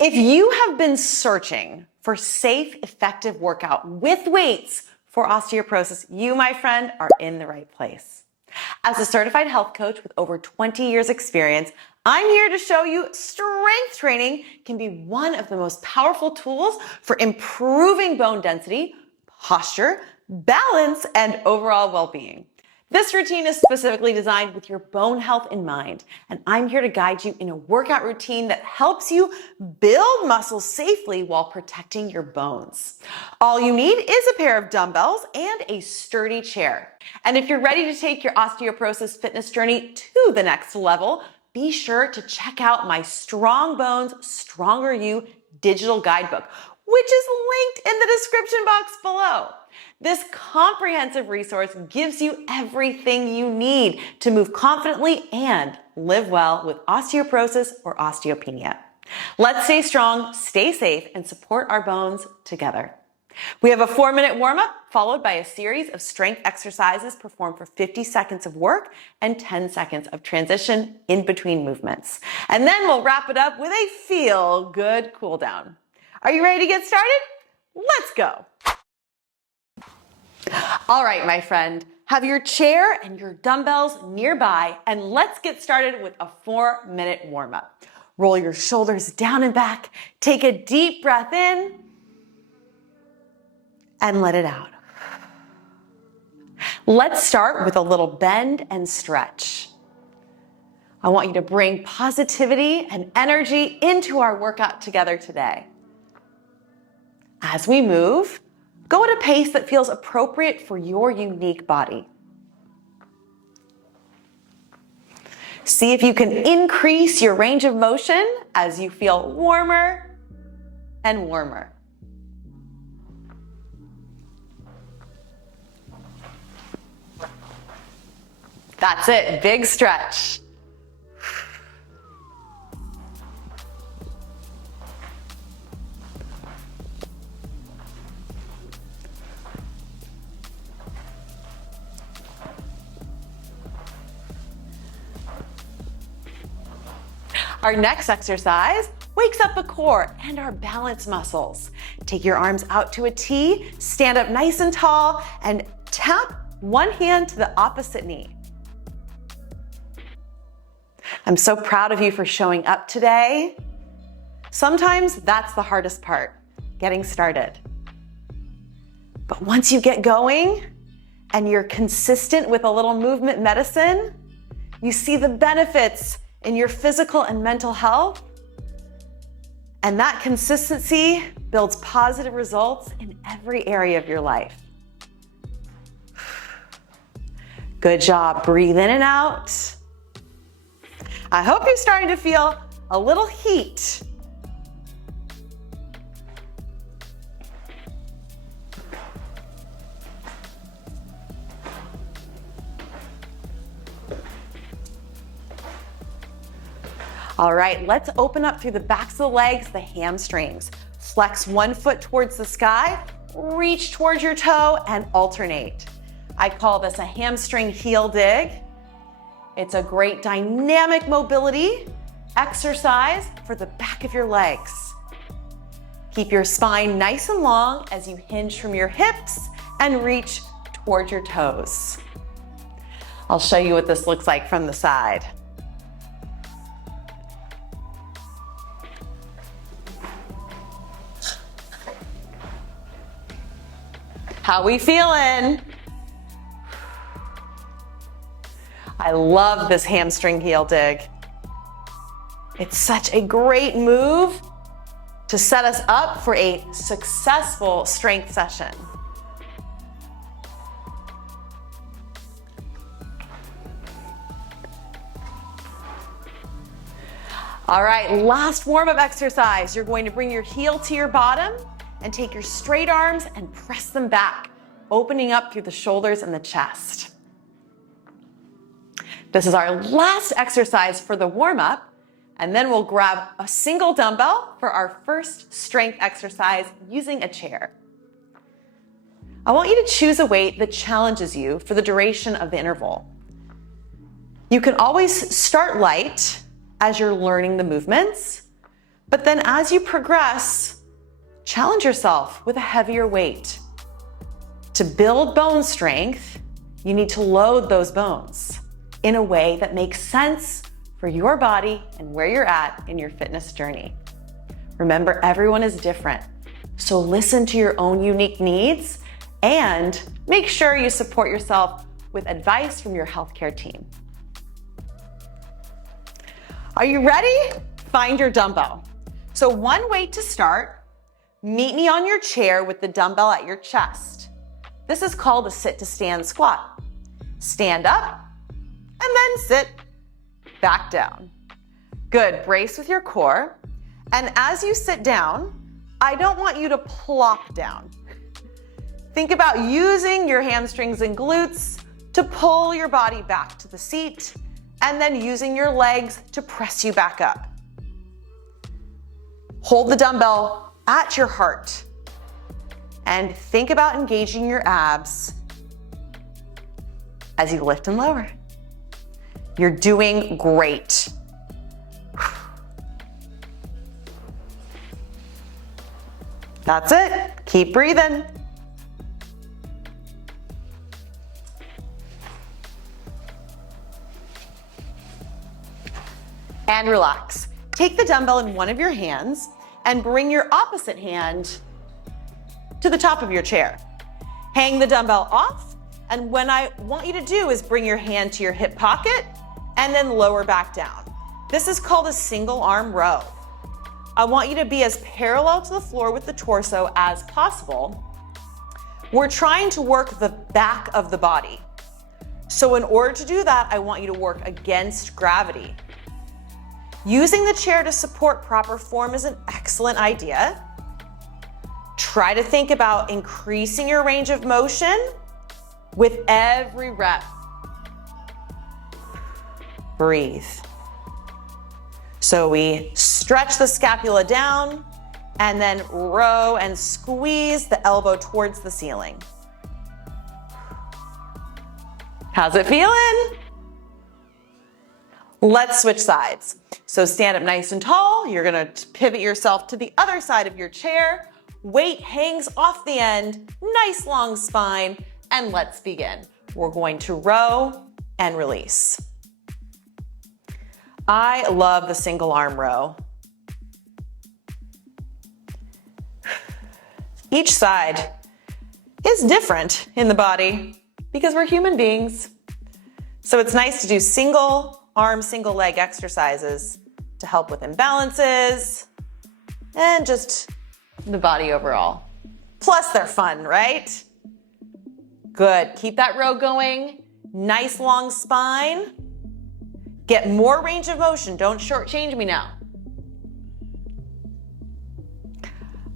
If you have been searching for safe, effective workout with weights for osteoporosis, you, my friend, are in the right place. As a certified health coach with over 20 years experience, I'm here to show you strength training can be one of the most powerful tools for improving bone density, posture, balance, and overall well-being. This routine is specifically designed with your bone health in mind, and I'm here to guide you in a workout routine that helps you build muscle safely while protecting your bones. All you need is a pair of dumbbells and a sturdy chair. And if you're ready to take your osteoporosis fitness journey to the next level, be sure to check out my Strong Bones, Stronger You digital guidebook, which is linked in the description box below. This comprehensive resource gives you everything you need to move confidently and live well with osteoporosis or osteopenia. Let's stay strong, stay safe, and support our bones together. We have a 4-minute warm-up followed by a series of strength exercises performed for 50 seconds of work and 10 seconds of transition in between movements. And then we'll wrap it up with a feel-good cool down. Are you ready to get started? Let's go. All right, my friend, have your chair and your dumbbells nearby, and let's get started with a 4-minute warm-up. Roll your shoulders down and back, take a deep breath in, and let it out. Let's start with a little bend and stretch. I want you to bring positivity and energy into our workout together today. As we move, go at a pace that feels appropriate for your unique body. See if you can increase your range of motion as you feel warmer and warmer. That's it, big stretch. Our next exercise wakes up the core and our balance muscles. Take your arms out to a T, stand up nice and tall, and tap one hand to the opposite knee. I'm so proud of you for showing up today. Sometimes that's the hardest part, getting started. But once you get going and you're consistent with a little movement medicine, you see the benefits in your physical and mental health, and that consistency builds positive results in every area of your life. Good job. Breathe in and out. I hope you're starting to feel a little heat. All right, let's open up through the backs of the legs, the hamstrings. Flex one foot towards the sky, reach towards your toe, and alternate. I call this a hamstring heel dig. It's a great dynamic mobility exercise for the back of your legs. Keep your spine nice and long as you hinge from your hips and reach towards your toes. I'll show you what this looks like from the side. How we feeling? I love this hamstring heel dig. It's such a great move to set us up for a successful strength session. All right, last warm-up exercise. You're going to bring your heel to your bottom and take your straight arms and press them back, opening up through the shoulders and the chest. This is our last exercise for the warm-up, and then we'll grab a single dumbbell for our first strength exercise using a chair. I want you to choose a weight that challenges you for the duration of the interval. You can always start light as you're learning the movements, But then as you progress, challenge yourself with a heavier weight. To build bone strength, you need to load those bones in a way that makes sense for your body and where you're at in your fitness journey. Remember, everyone is different, so listen to your own unique needs and make sure you support yourself with advice from your healthcare team. Are you ready? Find your dumbbell. So one way to start, meet me on your chair with the dumbbell at your chest. This is called a sit to stand squat. Stand up and then sit back down. Good, brace with your core. And as you sit down, I don't want you to plop down. Think about using your hamstrings and glutes to pull your body back to the seat and then using your legs to press you back up. Hold the dumbbell at your heart and think about engaging your abs as you lift and lower. You're doing great. That's it. Keep breathing. And relax. Take the dumbbell in one of your hands and bring your opposite hand to the top of your chair. Hang the dumbbell off, and what I want you to do is bring your hand to your hip pocket and then lower back down. This is called a single arm row. I want you to be as parallel to the floor with the torso as possible. We're trying to work the back of the body. So in order to do that, I want you to work against gravity. Using the chair to support proper form is an excellent idea. Try to think about increasing your range of motion with every rep. Breathe. So we stretch the scapula down and then row and squeeze the elbow towards the ceiling. How's it feeling? Let's switch sides. So stand up nice and tall. You're gonna pivot yourself to the other side of your chair. Weight hangs off the end, nice long spine, and let's begin. We're going to row and release. I love the single arm row. Each side is different in the body because we're human beings. So it's nice to do single arm, single leg exercises to help with imbalances and just the body overall. Plus they're fun, right? Good, keep that row going. Nice long spine. Get more range of motion, don't shortchange me now.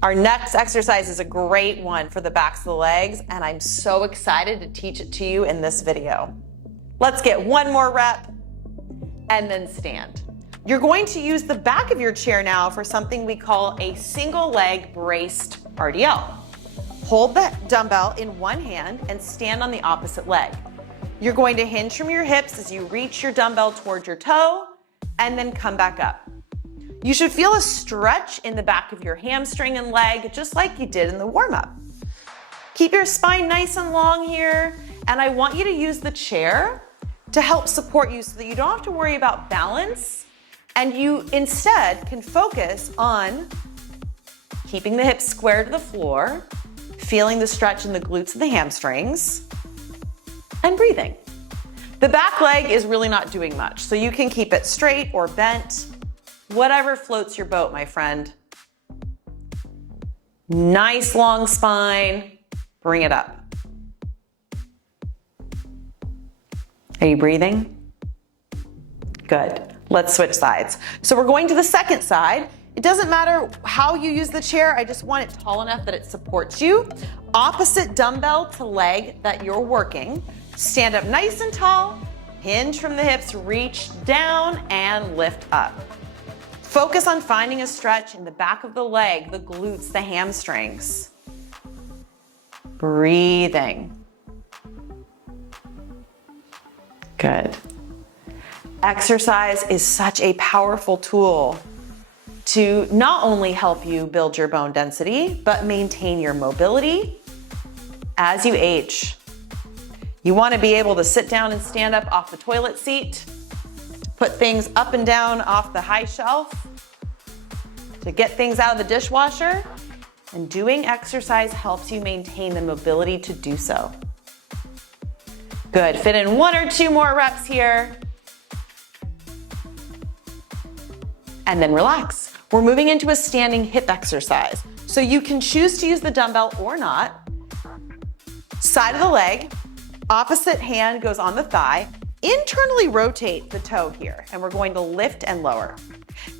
Our next exercise is a great one for the backs of the legs, and I'm so excited to teach it to you in this video. Let's get one more rep and then stand. You're going to use the back of your chair now for something we call a single leg braced RDL. Hold the dumbbell in one hand and stand on the opposite leg. You're going to hinge from your hips as you reach your dumbbell towards your toe and then come back up. You should feel a stretch in the back of your hamstring and leg, just like you did in the warm-up. Keep your spine nice and long here, and I want you to use the chair to help support you so that you don't have to worry about balance, and you instead can focus on keeping the hips square to the floor, feeling the stretch in the glutes and the hamstrings, and breathing. The back leg is really not doing much, so you can keep it straight or bent, whatever floats your boat, my friend. Nice long spine, bring it up. Are you breathing? Good. Let's switch sides. So we're going to the second side. It doesn't matter how you use the chair, I just want it tall enough that it supports you. Opposite dumbbell to leg that you're working. Stand up nice and tall, hinge from the hips, reach down and lift up. Focus on finding a stretch in the back of the leg, the glutes, the hamstrings. Breathing. Good. Exercise is such a powerful tool to not only help you build your bone density, but maintain your mobility as you age. You want to be able to sit down and stand up off the toilet seat, put things up and down off the high shelf, to get things out of the dishwasher, and doing exercise helps you maintain the mobility to do so. Good, fit in 1 or 2 more reps here. And then relax. We're moving into a standing hip exercise. So you can choose to use the dumbbell or not. Side of the leg, opposite hand goes on the thigh. Internally rotate the toe here, and we're going to lift and lower.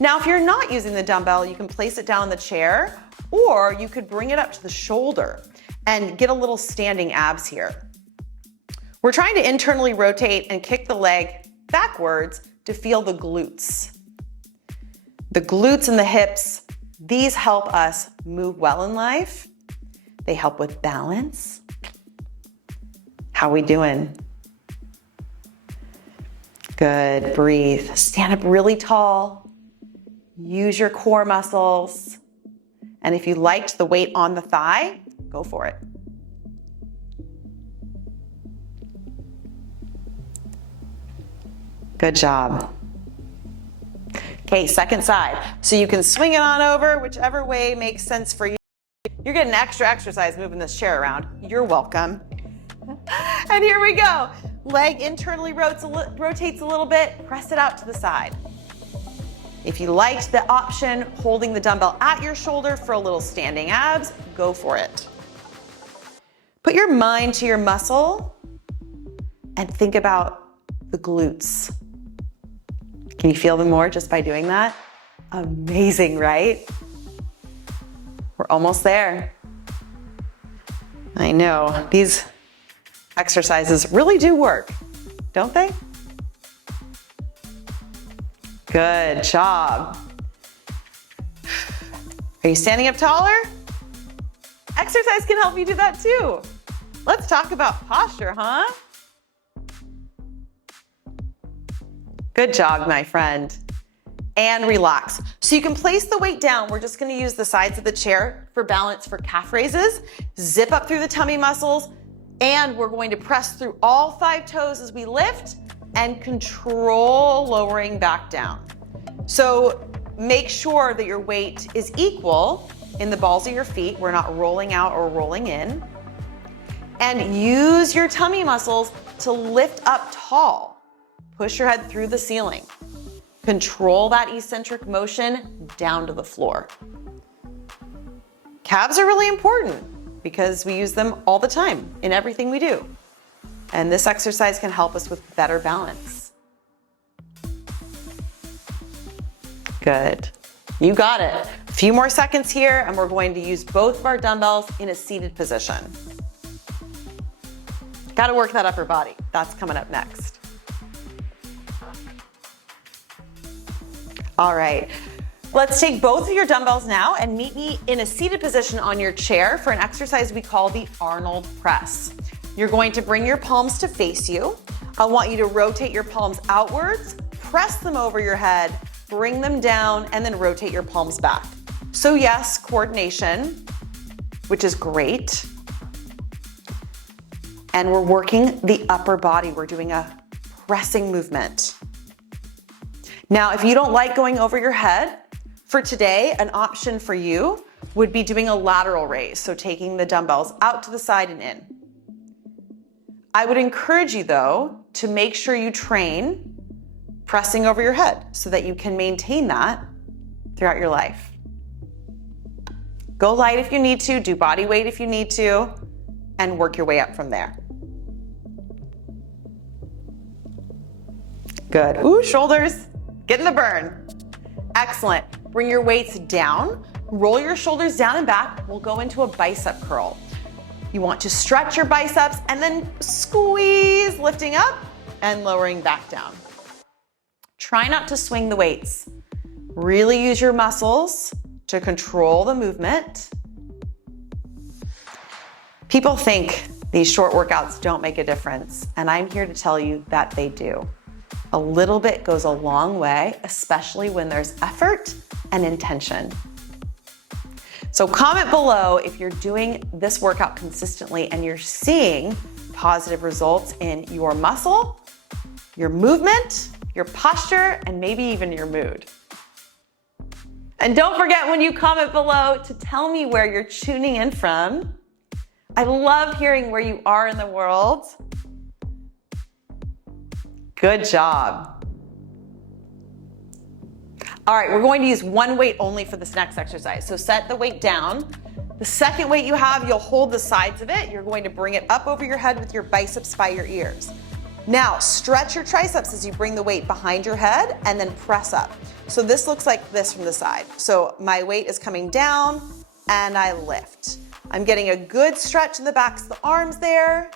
Now, if you're not using the dumbbell, you can place it down in the chair, or you could bring it up to the shoulder and get a little standing abs here. We're trying to internally rotate and kick the leg backwards to feel the glutes. The glutes and the hips, these help us move well in life. They help with balance. How we doing? Good, breathe. Stand up really tall. Use your core muscles. And if you liked the weight on the thigh, go for it. Good job. Okay, second side. So you can swing it on over, whichever way makes sense for you. You're getting extra exercise moving this chair around. You're welcome. And here we go. Leg internally rotates a little bit, press it out to the side. If you liked the option holding the dumbbell at your shoulder for a little standing abs, go for it. Put your mind to your muscle and think about the glutes. Can you feel them more just by doing that? Amazing, right? We're almost there. I know, these exercises really do work, don't they? Good job. Are you standing up taller? Exercise can help you do that too. Let's talk about posture, huh? Good job, my friend. And relax. So you can place the weight down. We're just gonna use the sides of the chair for balance for calf raises. Zip up through the tummy muscles, and we're going to press through all 5 toes as we lift and control lowering back down. So make sure that your weight is equal in the balls of your feet. We're not rolling out or rolling in. And use your tummy muscles to lift up tall. Push your head through the ceiling. Control that eccentric motion down to the floor. Calves are really important because we use them all the time in everything we do. And this exercise can help us with better balance. Good. You got it. A few more seconds here, and we're going to use both of our dumbbells in a seated position. Got to work that upper body. That's coming up next. All right, let's take both of your dumbbells now and meet me in a seated position on your chair for an exercise we call the Arnold press. You're going to bring your palms to face you. I want you to rotate your palms outwards, press them over your head, bring them down, and then rotate your palms back. So yes, coordination, which is great. And we're working the upper body. We're doing a pressing movement. Now, if you don't like going over your head, for today, an option for you would be doing a lateral raise. So taking the dumbbells out to the side and in. I would encourage you though, to make sure you train pressing over your head so that you can maintain that throughout your life. Go light if you need to, do body weight if you need to, and work your way up from there. Good. Ooh, shoulders. Get in the burn. Excellent. Bring your weights down, roll your shoulders down and back. We'll go into a bicep curl. You want to stretch your biceps and then squeeze, lifting up and lowering back down. Try not to swing the weights. Really use your muscles to control the movement. People think these short workouts don't make a difference, and I'm here to tell you that they do. A little bit goes a long way, especially when there's effort and intention. So comment below if you're doing this workout consistently and you're seeing positive results in your muscle, your movement, your posture, and maybe even your mood. And don't forget when you comment below to tell me where you're tuning in from. I love hearing where you are in the world. Good job. All right, we're going to use one weight only for this next exercise. So set the weight down. The second weight you have, you'll hold the sides of it. You're going to bring it up over your head with your biceps by your ears. Now, stretch your triceps as you bring the weight behind your head and then press up. So this looks like this from the side. So my weight is coming down and I lift. I'm getting a good stretch in the backs of the arms there.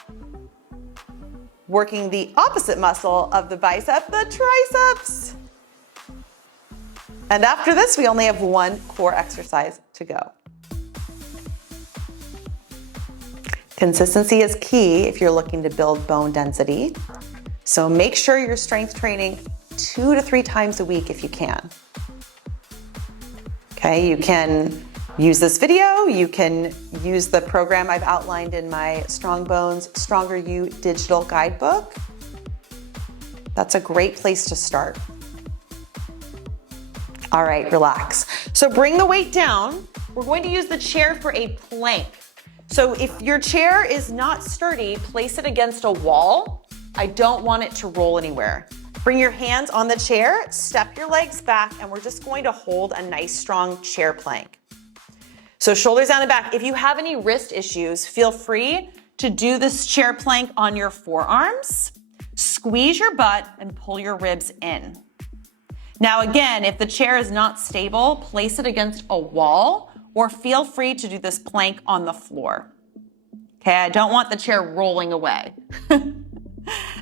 Working the opposite muscle of the bicep, the triceps. And after this, we only have one core exercise to go. Consistency is key if you're looking to build bone density. So make sure you're strength training 2 to 3 times a week if you can. Okay, you can use this video, you can use the program I've outlined in my Strong Bones, Stronger You digital guidebook. That's a great place to start. All right, relax. So bring the weight down. We're going to use the chair for a plank. So if your chair is not sturdy, place it against a wall. I don't want it to roll anywhere. Bring your hands on the chair, step your legs back, and we're just going to hold a nice strong chair plank. So shoulders down and back. If you have any wrist issues, feel free to do this chair plank on your forearms. Squeeze your butt and pull your ribs in. Now again, if the chair is not stable, place it against a wall or feel free to do this plank on the floor. Okay, I don't want the chair rolling away.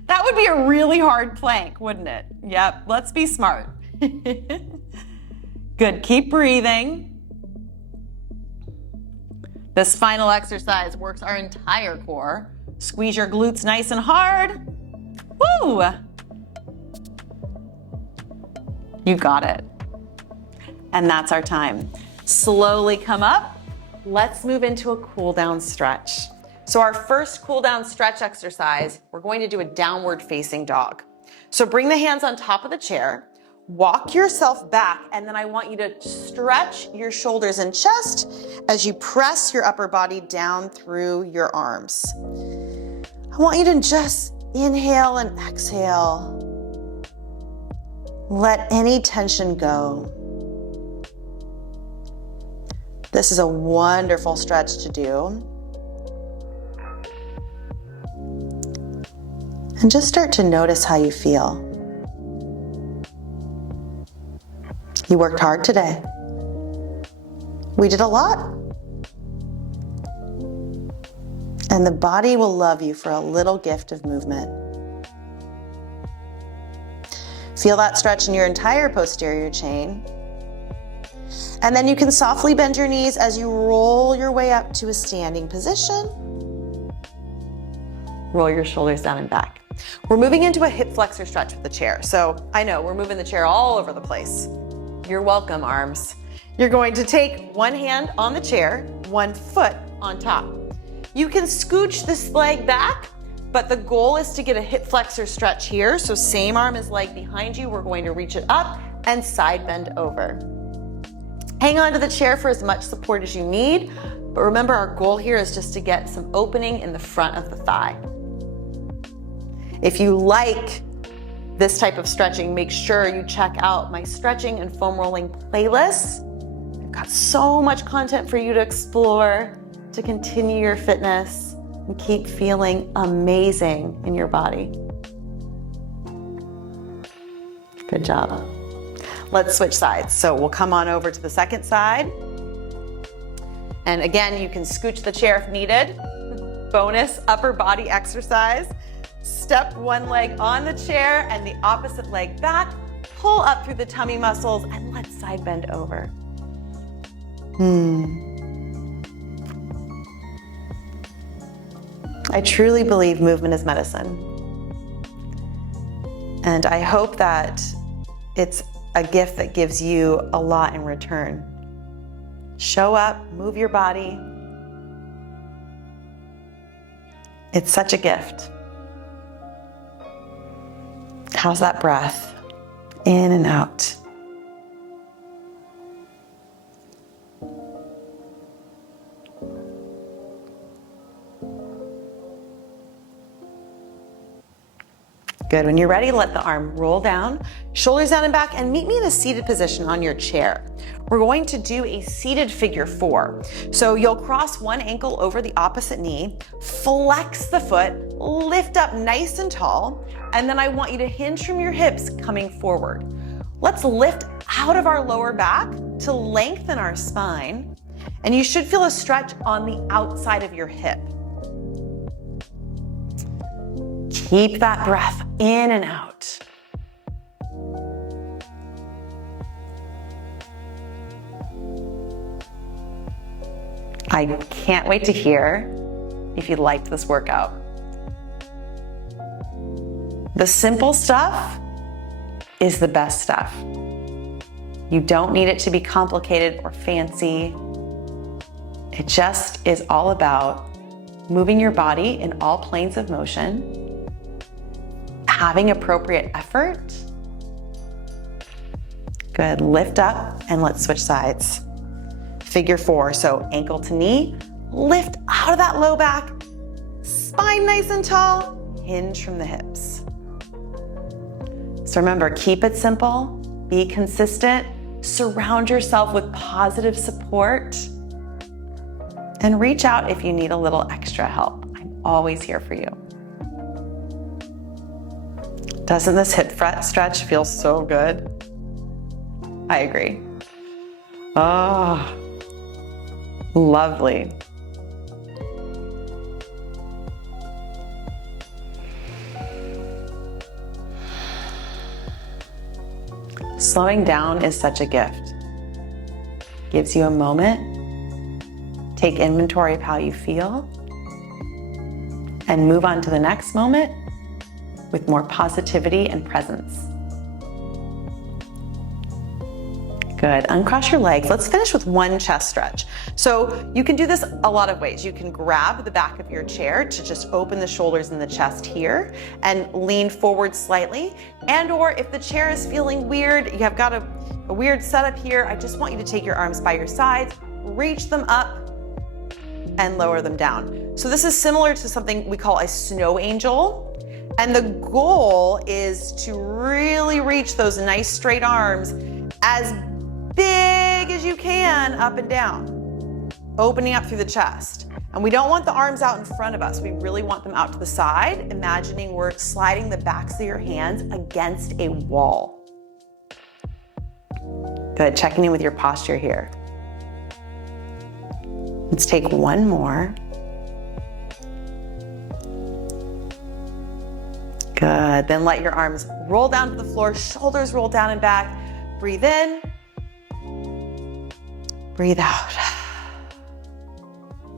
That would be a really hard plank, wouldn't it? Yep, let's be smart. Good, keep breathing. This final exercise works our entire core. Squeeze your glutes nice and hard. Woo! You got it. And that's our time. Slowly come up. Let's move into a cool down stretch. So our first cool down stretch exercise, we're going to do a downward facing dog. So bring the hands on top of the chair, walk yourself back, and then I want you to stretch your shoulders and chest as you press your upper body down through your arms. I want you to just inhale and exhale. Let any tension go. This is a wonderful stretch to do. And just start to notice how you feel. You worked hard today. We did a lot. And the body will love you for a little gift of movement. Feel that stretch in your entire posterior chain. And then you can softly bend your knees as you roll your way up to a standing position. Roll your shoulders down and back. We're moving into a hip flexor stretch with the chair. So I know we're moving the chair all over the place. You're welcome, arms. You're going to take one hand on the chair, one foot on top. You can scooch this leg back, but the goal is to get a hip flexor stretch here. So same arm as leg behind you. We're going to reach it up and side bend over. Hang on to the chair for as much support as you need. But remember, our goal here is just to get some opening in the front of the thigh. If you like this type of stretching, make sure you check out my stretching and foam rolling playlists. I've got so much content for you to explore to continue your fitness and keep feeling amazing in your body. Good job. Let's switch sides. So we'll come on over to the second side. And again, you can scooch the chair if needed. Bonus upper body exercise. Step one leg on the chair and the opposite leg back. Pull up through the tummy muscles and let's side bend over. I truly believe movement is medicine. And I hope that it's a gift that gives you a lot in return. Show up, move your body. It's such a gift. How's that breath? In and out. Good. When you're ready, let the arm roll down, shoulders down and back, and meet me in a seated position on your chair. We're going to do a seated figure 4. So you'll cross one ankle over the opposite knee, flex the foot, lift up nice and tall, and then I want you to hinge from your hips coming forward. Let's lift out of our lower back to lengthen our spine, and you should feel a stretch on the outside of your hip. Keep that breath in and out. I can't wait to hear if you liked this workout. The simple stuff is the best stuff. You don't need it to be complicated or fancy. It just is all about moving your body in all planes of motion, having appropriate effort. Good, lift up and let's switch sides. Figure 4, so ankle to knee, lift out of that low back, spine nice and tall, hinge from the hips. So remember, keep it simple, be consistent, surround yourself with positive support, and reach out if you need a little extra help. I'm always here for you. Doesn't this hip stretch feel so good? I agree. Oh, lovely. Slowing down is such a gift. Gives you a moment, take inventory of how you feel, and move on to the next moment with more positivity and presence. Good, uncross your legs. Let's finish with one chest stretch. So you can do this a lot of ways. You can grab the back of your chair to just open the shoulders and the chest here and lean forward slightly. And or if the chair is feeling weird, you have got a weird setup here, I just want you to take your arms by your sides, reach them up and lower them down. So this is similar to something we call a snow angel. And the goal is to really reach those nice straight arms as big as you can up and down, opening up through the chest. And we don't want the arms out in front of us. We really want them out to the side, imagining we're sliding the backs of your hands against a wall. Good, checking in with your posture here. Let's take one more. Good, then let your arms roll down to the floor, shoulders roll down and back. Breathe in, breathe out.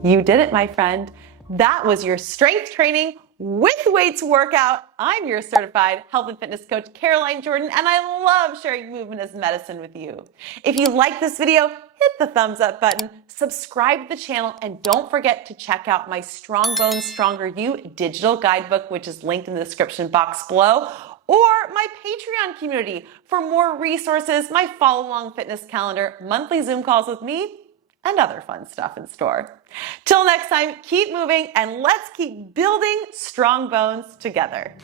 You did it, my friend. That was your strength training with weights workout. I'm your certified health and fitness coach, Caroline Jordan, and I love sharing movement as medicine with you. If you like this video, hit the thumbs up button, subscribe to the channel, and don't forget to check out my Strong Bones, Stronger You digital guidebook, which is linked in the description box below, or my Patreon community for more resources, my follow-along fitness calendar, monthly Zoom calls with me, and other fun stuff in store. Till next time, keep moving and let's keep building strong bones together.